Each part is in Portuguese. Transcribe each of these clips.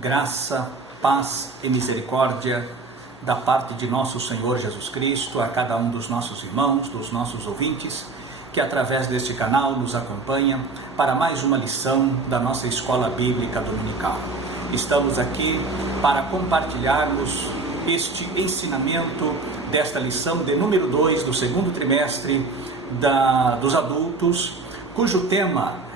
Graça, paz e misericórdia da parte de nosso Senhor Jesus Cristo a cada um dos nossos irmãos, dos nossos ouvintes, que através deste canal nos acompanham para mais uma lição da nossa Escola Bíblica Dominical. Estamos aqui para compartilharmos este ensinamento desta lição de número 2 do segundo trimestre dos adultos, cujo tema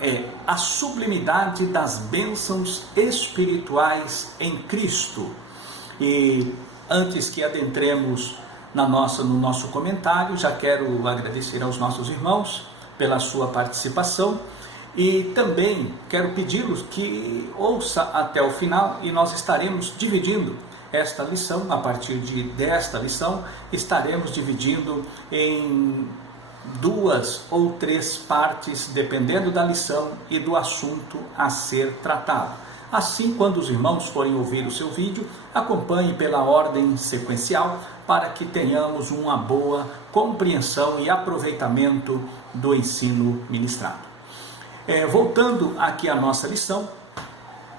é a sublimidade das bênçãos espirituais em Cristo. E antes que adentremos no nosso comentário, já quero agradecer aos nossos irmãos pela sua participação e também quero pedi-los que ouça até o final e nós estaremos dividindo esta lição. A partir desta lição estaremos dividindo em 2 ou 3 partes, dependendo da lição e do assunto a ser tratado. Assim, quando os irmãos forem ouvir o seu vídeo, acompanhe pela ordem sequencial para que tenhamos uma boa compreensão e aproveitamento do ensino ministrado. Voltando aqui à nossa lição,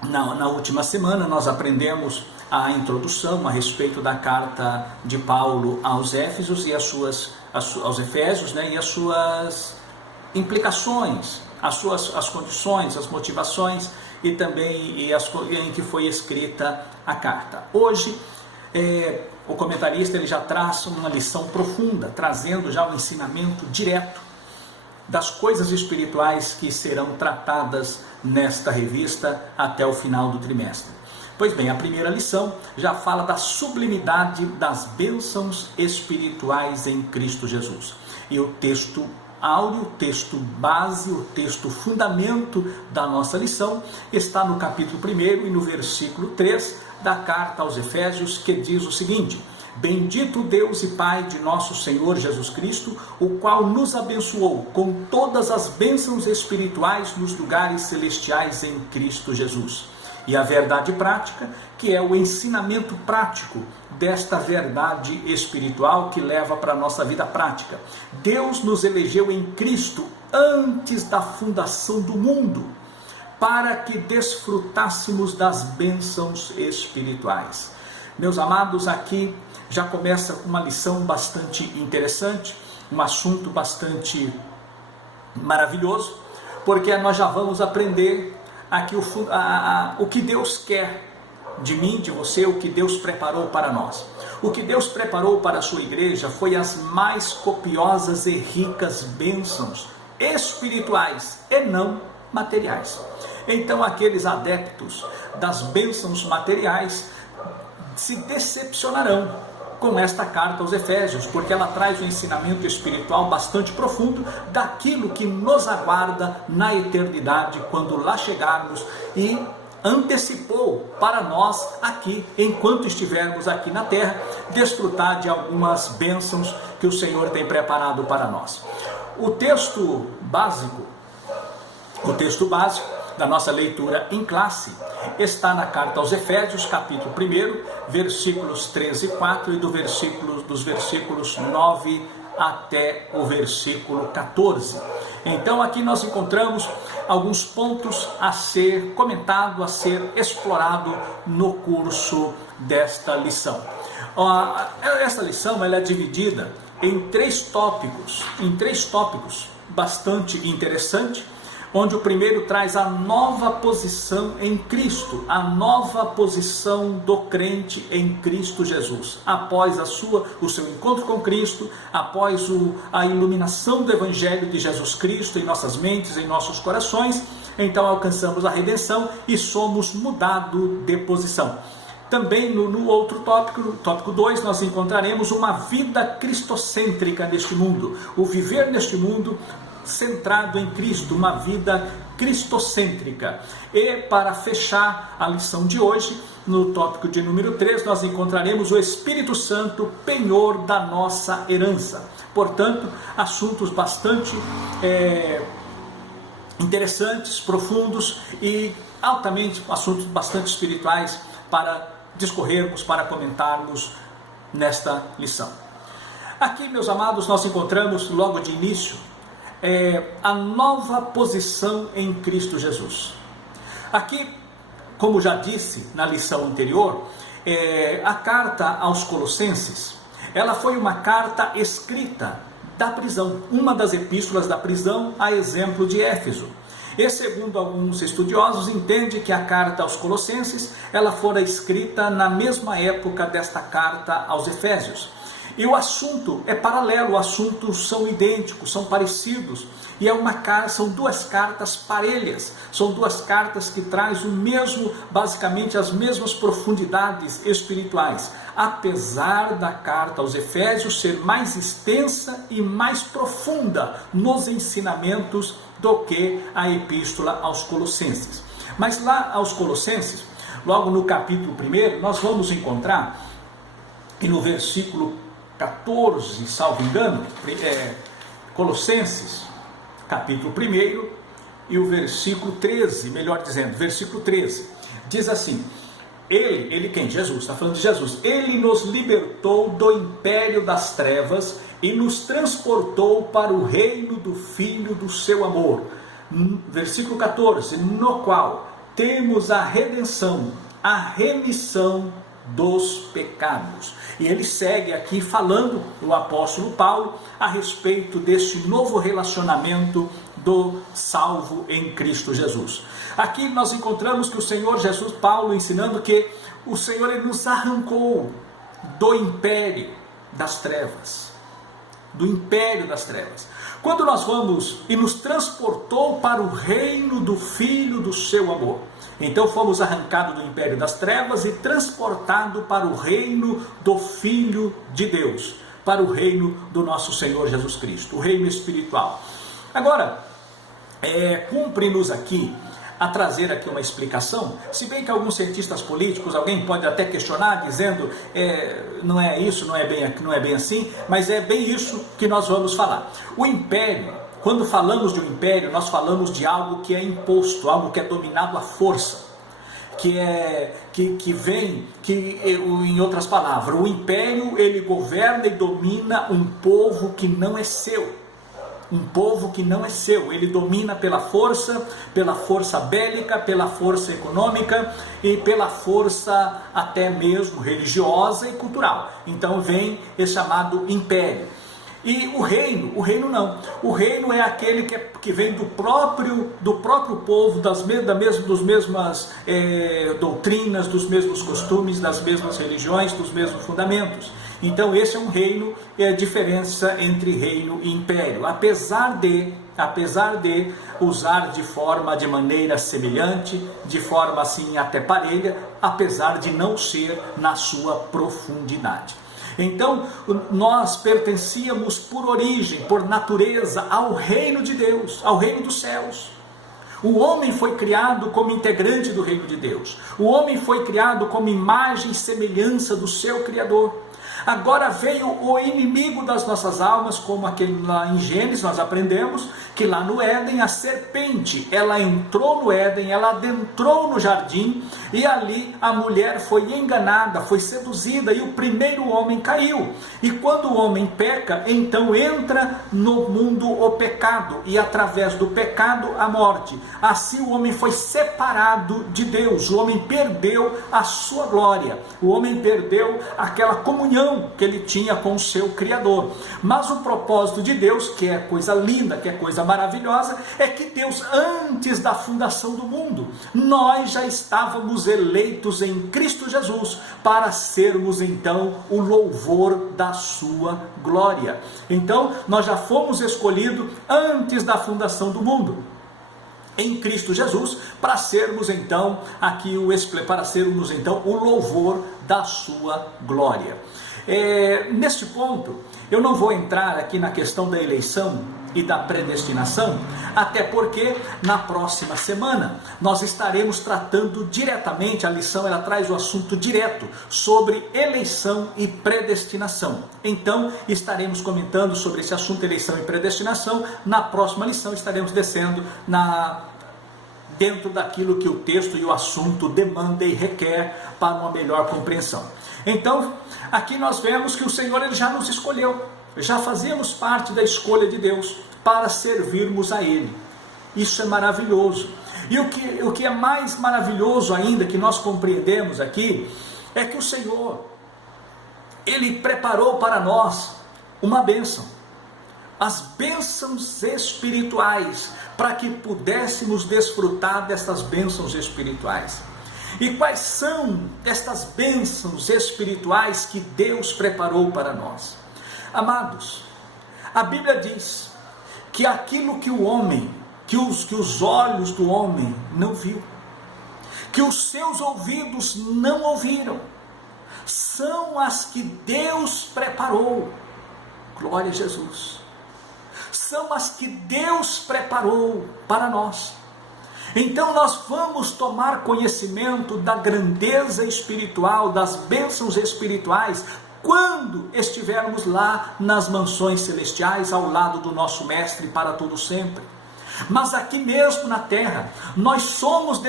na última semana nós aprendemos a introdução a respeito da carta de Paulo aos Éfesos e aos Efésios, e as suas implicações, as condições, as motivações e também em que foi escrita a carta. Hoje, o comentarista ele já traz uma lição profunda, trazendo já um ensinamento direto das coisas espirituais que serão tratadas nesta revista até o final do trimestre. Pois bem, a primeira lição já fala da sublimidade das bênçãos espirituais em Cristo Jesus. E o texto áureo, o texto base, o texto fundamento da nossa lição está no capítulo 1 e no versículo 3 da carta aos Efésios, que diz o seguinte: Bendito Deus e Pai de nosso Senhor Jesus Cristo, o qual nos abençoou com todas as bênçãos espirituais nos lugares celestiais em Cristo Jesus. E a verdade prática, que é o ensinamento prático desta verdade espiritual que leva para a nossa vida prática. Deus nos elegeu em Cristo antes da fundação do mundo, para que desfrutássemos das bênçãos espirituais. Meus amados, aqui já começa uma lição bastante interessante, um assunto bastante maravilhoso, porque nós já vamos aprender aqui o que Deus quer de mim, de você, o que Deus preparou para nós. O que Deus preparou para a sua igreja foi as mais copiosas e ricas bênçãos espirituais e não materiais. Então aqueles adeptos das bênçãos materiais se decepcionarão com esta carta aos Efésios, porque ela traz um ensinamento espiritual bastante profundo daquilo que nos aguarda na eternidade, quando lá chegarmos, e antecipou para nós aqui, enquanto estivermos aqui na terra, desfrutar de algumas bênçãos que o Senhor tem preparado para nós. O texto básico da nossa leitura em classe está na carta aos Efésios, capítulo 1, versículos 13 e 4 e dos versículos 9 até o versículo 14. Então aqui nós encontramos alguns pontos a ser comentado, a ser explorado no curso desta lição. Essa lição ela é dividida em três tópicos bastante interessantes, onde o primeiro traz a nova posição em Cristo, a nova posição do crente em Cristo Jesus. Após o seu encontro com Cristo, após a iluminação do Evangelho de Jesus Cristo em nossas mentes, em nossos corações, então alcançamos a redenção e somos mudados de posição. Também no outro tópico, no tópico 2, nós encontraremos uma vida cristocêntrica neste mundo, o viver neste mundo centrado em Cristo, uma vida cristocêntrica. E para fechar a lição de hoje, no tópico de número 3, nós encontraremos o Espírito Santo, penhor da nossa herança. Portanto, assuntos bastante interessantes, profundos e assuntos bastante espirituais para discorrermos, para comentarmos nesta lição. Aqui, meus amados, nós encontramos logo de início a nova posição em Cristo Jesus. Aqui, como já disse na lição anterior, a carta aos Colossenses, ela foi uma carta escrita da prisão, uma das epístolas da prisão, a exemplo de Éfeso. E segundo alguns estudiosos, entende que a carta aos Colossenses, ela fora escrita na mesma época desta carta aos Efésios. E o assunto é paralelo, os assuntos são idênticos, são parecidos. E são duas cartas parelhas, são duas cartas que trazem o mesmo, basicamente as mesmas profundidades espirituais. Apesar da carta aos Efésios ser mais extensa e mais profunda nos ensinamentos do que a epístola aos Colossenses. Mas lá aos Colossenses, logo no capítulo 1, nós vamos encontrar, e no versículo 14, salvo engano, Colossenses, capítulo 1, e o versículo 13, melhor dizendo, versículo 13, diz assim: Ele quem? Jesus, está falando de Jesus. Ele nos libertou do império das trevas e nos transportou para o reino do Filho do seu amor. Versículo 14, no qual temos a redenção, a remissão dos pecados. E ele segue aqui falando, o apóstolo Paulo, a respeito desse novo relacionamento do salvo em Cristo Jesus. Aqui nós encontramos que o Senhor Jesus, Paulo ensinando que o Senhor ele nos arrancou do império das trevas, do império das trevas. Quando nós vamos e nos transportou para o reino do Filho do seu amor. Então fomos arrancados do império das trevas e transportados para o reino do Filho de Deus, para o reino do nosso Senhor Jesus Cristo, o reino espiritual. Agora, cumpre-nos aqui a trazer aqui uma explicação, se bem que alguns cientistas políticos, alguém pode até questionar, dizendo, não é isso, não é bem assim, mas é bem isso que nós vamos falar. O império, quando falamos de um império, nós falamos de algo que é imposto, algo que é dominado à força, em outras palavras, o império ele governa e domina um povo que não é seu. Um povo que não é seu, ele domina pela força bélica, pela força econômica e pela força até mesmo religiosa e cultural. Então vem esse chamado império. E o reino não. O reino é aquele que vem do próprio povo, das mesmas doutrinas, dos mesmos costumes, das mesmas religiões, dos mesmos fundamentos. Então esse é um reino, é a diferença entre reino e império. Apesar de usar de maneira semelhante, de forma assim até parelha, apesar de não ser na sua profundidade. Então, nós pertencíamos por origem, por natureza, ao reino de Deus, ao reino dos céus. O homem foi criado como integrante do reino de Deus. O homem foi criado como imagem e semelhança do seu Criador. Agora veio o inimigo das nossas almas, como aquele lá em Gênesis, nós aprendemos que lá no Éden a serpente, ela entrou no Éden, ela adentrou no jardim e ali a mulher foi enganada, foi seduzida e o primeiro homem caiu. E quando o homem peca, então entra no mundo o pecado e através do pecado a morte. Assim o homem foi separado de Deus, o homem perdeu a sua glória, o homem perdeu aquela comunhão que ele tinha com o seu Criador. Mas o propósito de Deus, que é coisa linda, que é coisa maravilhosa, é que Deus, antes da fundação do mundo, nós já estávamos eleitos em Cristo Jesus para sermos então o louvor da sua glória. Então nós já fomos escolhidos antes da fundação do mundo em Cristo Jesus, para sermos então o louvor da sua glória. Neste ponto, eu não vou entrar aqui na questão da eleição e da predestinação, até porque na próxima semana nós estaremos tratando diretamente, a lição ela traz o assunto direto sobre eleição e predestinação. Então estaremos comentando sobre esse assunto, eleição e predestinação. Na próxima lição estaremos descendo dentro daquilo que o texto e o assunto demanda e requer para uma melhor compreensão. Então, aqui nós vemos que o Senhor ele já nos escolheu, já fazíamos parte da escolha de Deus para servirmos a Ele. Isso é maravilhoso. E o que é mais maravilhoso ainda, que nós compreendemos aqui, é que o Senhor, Ele preparou para nós uma bênção, as bênçãos espirituais, para que pudéssemos desfrutar destas bênçãos espirituais. E quais são estas bênçãos espirituais que Deus preparou para nós? Amados, a Bíblia diz que aquilo que o homem, que os olhos do homem não viu, que os seus ouvidos não ouviram, são as que Deus preparou. Glória a Jesus. São as que Deus preparou para nós. Então nós vamos tomar conhecimento da grandeza espiritual, das bênçãos espirituais, quando estivermos lá nas mansões celestiais, ao lado do nosso Mestre para todo sempre. Mas aqui mesmo na terra, nós somos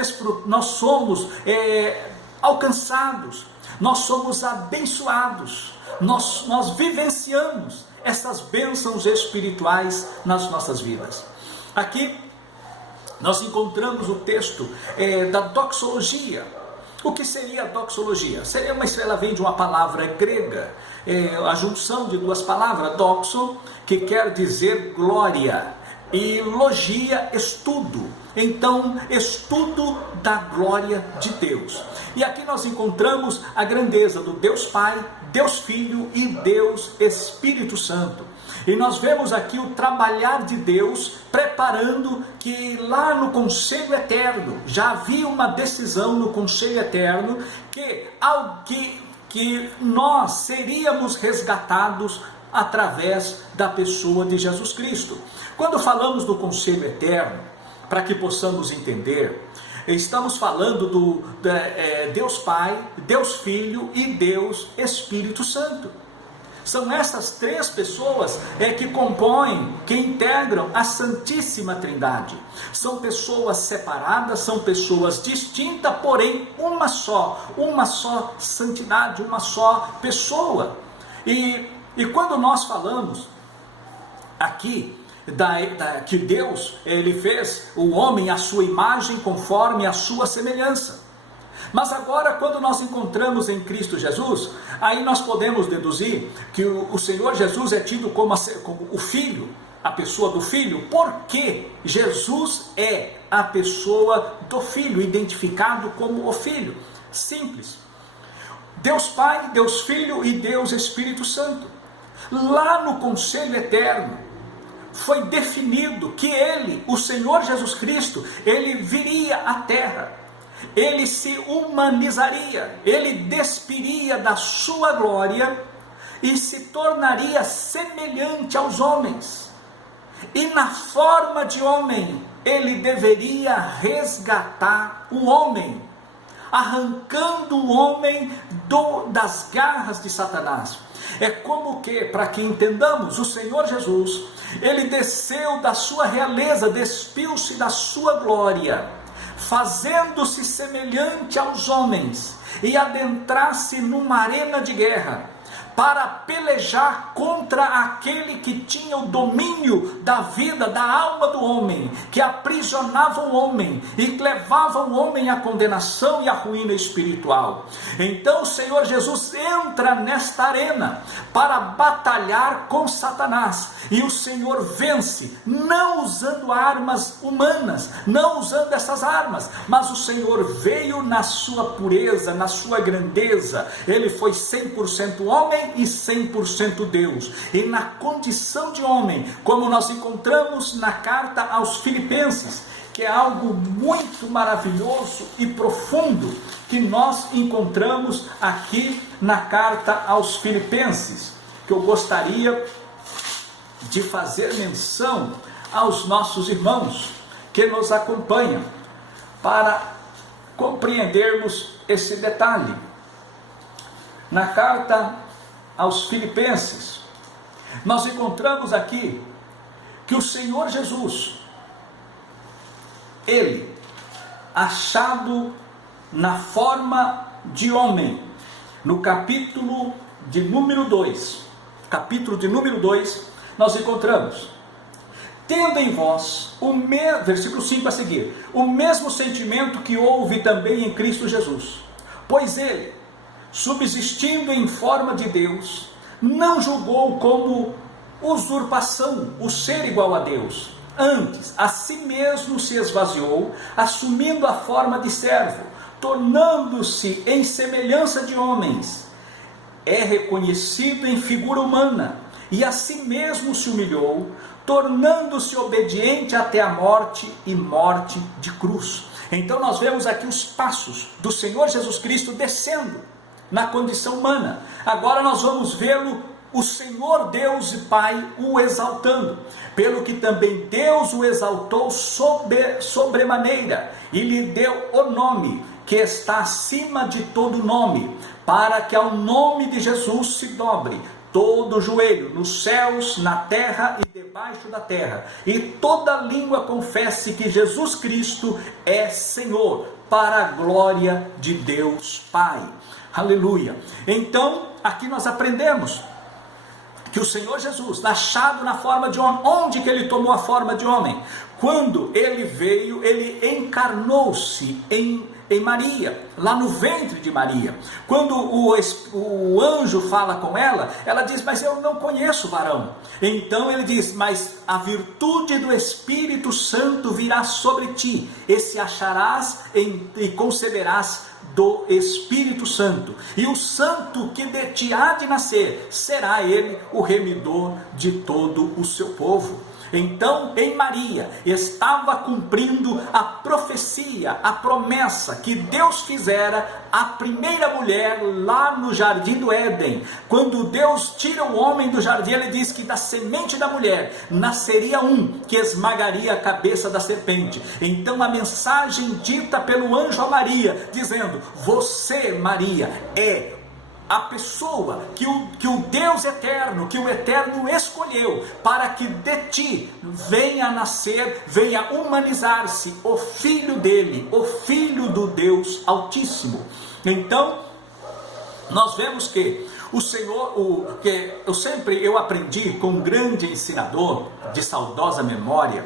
alcançados, nós somos abençoados, nós vivenciamos essas bênçãos espirituais nas nossas vidas. Aqui nós encontramos o texto da doxologia. O que seria a doxologia? Ela vem de uma palavra grega, a junção de duas palavras, doxo, que quer dizer glória, e logia, estudo. Então, estudo da glória de Deus. E aqui nós encontramos a grandeza do Deus Pai, Deus Filho e Deus Espírito Santo. E nós vemos aqui o trabalhar de Deus, preparando que lá no conselho eterno, já havia uma decisão no conselho eterno, que nós seríamos resgatados através da pessoa de Jesus Cristo. Quando falamos do conselho eterno, para que possamos entender, estamos falando do Deus Pai, Deus Filho e Deus Espírito Santo. São essas três pessoas que compõem, que integram a Santíssima Trindade. São pessoas separadas, são pessoas distintas, porém uma só santidade, uma só pessoa. E quando nós falamos aqui que Deus ele fez o homem à sua imagem, conforme a sua semelhança. Mas agora, quando nós encontramos em Cristo Jesus, aí nós podemos deduzir que o Senhor Jesus é tido como o Filho, a pessoa do Filho, porque Jesus é a pessoa do Filho, identificado como o Filho. Simples. Deus Pai, Deus Filho e Deus Espírito Santo. Lá no conselho eterno, foi definido que Ele, o Senhor Jesus Cristo, Ele viria à terra. Ele se humanizaria, Ele despiria da sua glória e se tornaria semelhante aos homens. E na forma de homem, Ele deveria resgatar o homem, arrancando o homem das garras de Satanás. É como que, para que entendamos, o Senhor Jesus, Ele desceu da sua realeza, despiu-se da sua glória, fazendo-se semelhante aos homens, e adentrasse numa arena de guerra, para pelejar contra aquele que tinha o domínio da vida, da alma do homem, que aprisionava o homem e levava o homem à condenação e à ruína espiritual. Então o Senhor Jesus entra nesta arena para batalhar com Satanás, e o Senhor vence, não usando armas humanas, não usando essas armas, mas o Senhor veio na sua pureza, na sua grandeza. Ele foi 100% homem e 100% Deus, e na condição de homem, como nós encontramos na carta aos Filipenses, que é algo muito maravilhoso e profundo, que nós encontramos aqui na carta aos Filipenses, que eu gostaria de fazer menção aos nossos irmãos que nos acompanham, para compreendermos esse detalhe. Na carta aos Filipenses, nós encontramos aqui que o Senhor Jesus, Ele, achado na forma de homem, no capítulo de número 2, nós encontramos: tendo em vós versículo 5 a seguir, o mesmo sentimento que houve também em Cristo Jesus. Pois ele, subsistindo em forma de Deus, não julgou como usurpação o ser igual a Deus. Antes, a si mesmo se esvaziou, assumindo a forma de servo, tornando-se em semelhança de homens. É reconhecido em figura humana, e a si mesmo se humilhou, tornando-se obediente até a morte e morte de cruz. Então nós vemos aqui os passos do Senhor Jesus Cristo descendo na condição humana. Agora nós vamos vê-lo, o Senhor Deus e Pai, o exaltando, pelo que também Deus o exaltou sobremaneira, e lhe deu o nome que está acima de todo nome, para que ao nome de Jesus se dobre todo o joelho, nos céus, na terra e debaixo da terra, e toda língua confesse que Jesus Cristo é Senhor, para a glória de Deus Pai. Aleluia! Então, aqui nós aprendemos que o Senhor Jesus, achado na forma de homem, onde que ele tomou a forma de homem? Quando ele veio, ele encarnou-se em Maria, lá no ventre de Maria. Quando o anjo fala com ela, ela diz, mas eu não conheço varão. Então ele diz, mas a virtude do Espírito Santo virá sobre ti, e se acharás e conceberás do Espírito Santo, e o santo que de ti há de nascer, será ele o remidor de todo o seu povo. Então, em Maria, estava cumprindo a profecia, a promessa que Deus fizera à primeira mulher lá no jardim do Éden. Quando Deus tira o homem do jardim, ele diz que da semente da mulher nasceria um que esmagaria a cabeça da serpente. Então a mensagem dita pelo anjo a Maria, dizendo, você, Maria, é a pessoa que o Deus eterno, que o Eterno escolheu para que de ti venha a nascer, venha humanizar-se o Filho dele, o Filho do Deus Altíssimo. Então, nós vemos que o Senhor, que eu aprendi com um grande ensinador de saudosa memória,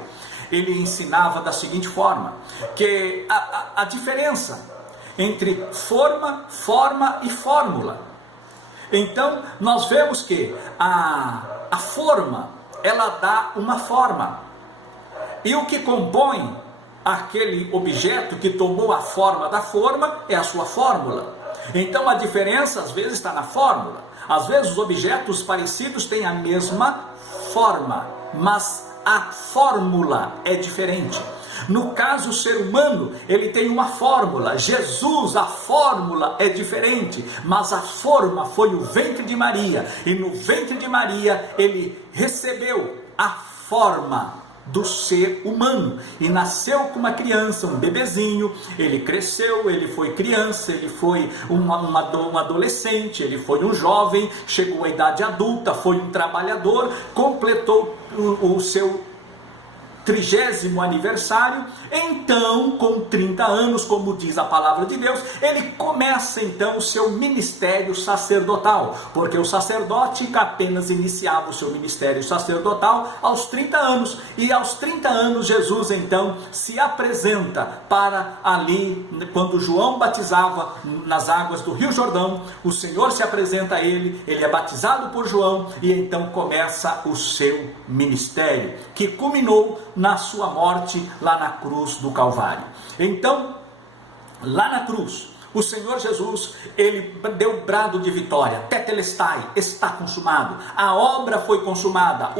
ele ensinava da seguinte forma, que a diferença entre forma e fórmula. Então, nós vemos que a forma, ela dá uma forma. E o que compõe aquele objeto que tomou a forma da forma é a sua fórmula. Então, a diferença, às vezes, está na fórmula. Às vezes, os objetos parecidos têm a mesma forma, mas a fórmula é diferente. No caso, o ser humano, ele tem uma fórmula. Jesus, a fórmula é diferente, mas a forma foi o ventre de Maria, e no ventre de Maria ele recebeu a forma do ser humano, e nasceu como uma criança, um bebezinho. Ele cresceu, ele foi criança, ele foi um adolescente, ele foi um jovem, chegou à idade adulta, foi um trabalhador, completou o seu 30º aniversário. Então, com 30 anos, como diz a palavra de Deus, ele começa então o seu ministério sacerdotal, porque o sacerdote apenas iniciava o seu ministério sacerdotal aos 30 anos, e aos 30 anos Jesus então se apresenta para ali, quando João batizava nas águas do Rio Jordão, o Senhor se apresenta a ele é batizado por João, e então começa o seu ministério, que culminou na sua morte lá na cruz do Calvário. Então, lá na cruz, o Senhor Jesus, ele deu brado de vitória, tetelestai, está consumado, a obra foi consumada,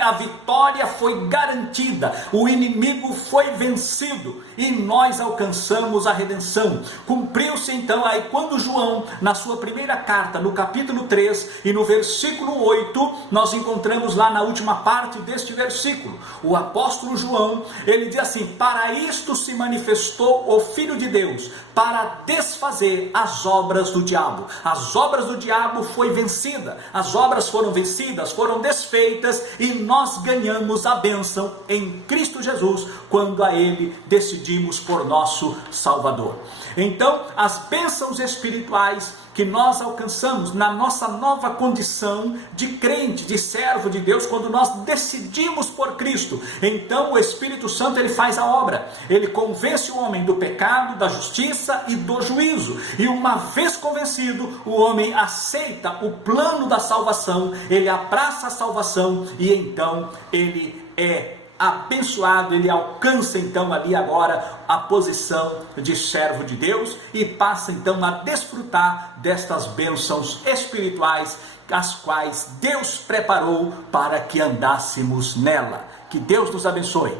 a vitória foi garantida, o inimigo foi vencido, e nós alcançamos a redenção. Cumpriu-se então, aí quando João, na sua primeira carta, no capítulo 3 e no versículo 8, nós encontramos lá na última parte deste versículo, o apóstolo João, ele diz assim, para isto se manifestou o Filho de Deus, para desfazer as obras do diabo. As obras do diabo foi vencida, as obras foram vencidas, foram desfeitas, e nós ganhamos a bênção em Cristo Jesus, quando a ele decidimos por nosso Salvador. Então, as bênçãos espirituais que nós alcançamos na nossa nova condição de crente, de servo de Deus, quando nós decidimos por Cristo. Então o Espírito Santo ele faz a obra, ele convence o homem do pecado, da justiça e do juízo, e uma vez convencido, o homem aceita o plano da salvação, ele abraça a salvação e então ele é abençoado, ele alcança então ali agora a posição de servo de Deus e passa então a desfrutar destas bênçãos espirituais, as quais Deus preparou para que andássemos nela. Que Deus nos abençoe.